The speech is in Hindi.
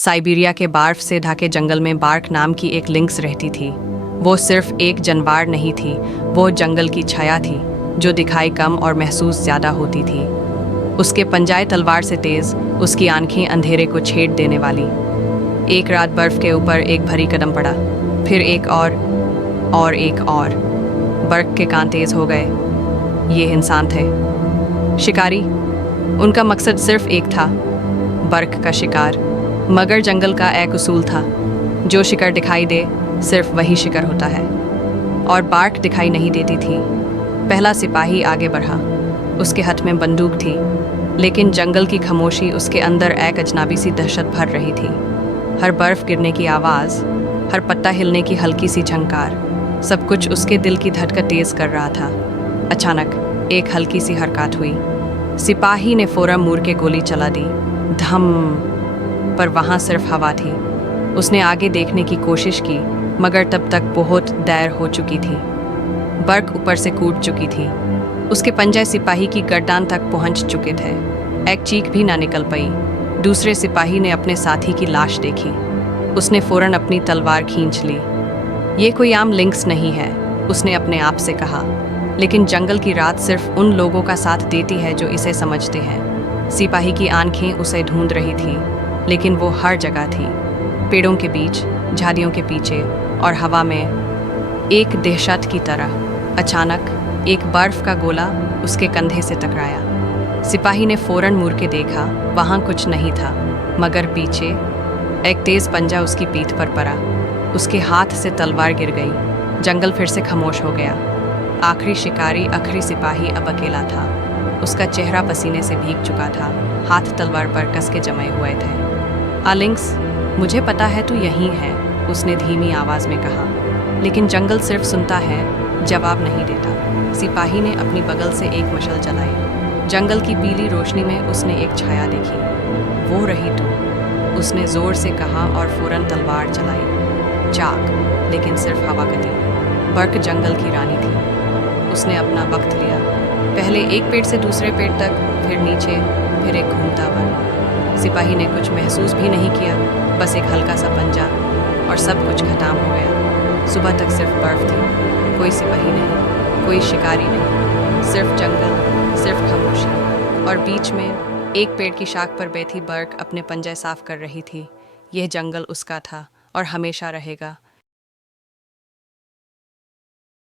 साइबेरिया के बर्फ से ढके जंगल में बार्क नाम की एक लिंक्स रहती थी। वो सिर्फ एक जानवर नहीं थी, वो जंगल की छाया थी जो दिखाई कम और महसूस ज़्यादा होती थी। उसके पंजाए तलवार से तेज, उसकी आंखें अंधेरे को छेड़ देने वाली। एक रात बर्फ के ऊपर एक भारी कदम पड़ा, फिर एक और एक और। बर्फ के कान तेज हो गए। ये इंसान थे, शिकारी। उनका मकसद सिर्फ एक था, बर्फ का शिकार। मगर जंगल का एक उसूल था, जो शिकार दिखाई दे सिर्फ वही शिकार होता है। और बार्क दिखाई नहीं देती थी। पहला सिपाही आगे बढ़ा। उसके हाथ में बंदूक थी, लेकिन जंगल की खामोशी उसके अंदर एक अजनबी सी दहशत भर रही थी। हर बर्फ गिरने की आवाज़, हर पत्ता हिलने की हल्की सी झंकार, सब कुछ उसके दिल की धड़कन तेज कर रहा था। अचानक एक हल्की सी हरकत हुई। सिपाही ने फौरन मुड़ के गोली चला दी। धम! पर वहाँ सिर्फ हवा थी। उसने आगे देखने की कोशिश की, मगर तब तक बहुत देर हो चुकी थी। बर्फ ऊपर से कूद चुकी थी। उसके पंजे सिपाही की गर्दन तक पहुंच चुके थे। एक चीख भी ना निकल पाई। दूसरे सिपाही ने अपने साथी की लाश देखी। उसने फौरन अपनी तलवार खींच ली। ये कोई आम लिंक्स नहीं है, उसने अपने आप से कहा। लेकिन जंगल की रात सिर्फ उन लोगों का साथ देती है जो इसे समझते हैं। सिपाही की आंखें उसे ढूंढ रही थी, लेकिन वो हर जगह थी। पेड़ों के बीच, झाड़ियों के पीछे और हवा में, एक दहशत की तरह। अचानक एक बर्फ का गोला उसके कंधे से टकराया। सिपाही ने फौरन मुड़ के देखा। वहाँ कुछ नहीं था, मगर पीछे एक तेज पंजा उसकी पीठ पर पड़ा। उसके हाथ से तलवार गिर गई। जंगल फिर से खामोश हो गया। आखिरी शिकारी, आखिरी सिपाही अब अकेला था। उसका चेहरा पसीने से भीग चुका था, हाथ तलवार पर कस के जमे हुए थे। लिंक्स, मुझे पता है तू यहीं है, उसने धीमी आवाज़ में कहा। लेकिन जंगल सिर्फ सुनता है, जवाब नहीं देता। सिपाही ने अपनी बगल से एक मशाल जलाई। जंगल की पीली रोशनी में उसने एक छाया देखी। वो रही तू, उसने जोर से कहा और फौरन तलवार चलाई। चाक, लेकिन सिर्फ हवा कटी। बर्फ जंगल की रानी थी। उसने अपना वक्त लिया, पहले एक पेड़ से दूसरे पेड़ तक, फिर नीचे, फिर एक घूमता बर्फ। सिपाही ने कुछ महसूस भी नहीं किया, बस एक हल्का सा पंजा, और सब कुछ खत्म हो गया। सुबह तक सिर्फ बर्फ थी, कोई सिपाही नहीं, कोई शिकारी नहीं, सिर्फ जंगल, सिर्फ खामोशी। और बीच में एक पेड़ की शाख पर बैठी बर्फ अपने पंजे साफ कर रही थी। यह जंगल उसका था और हमेशा रहेगा।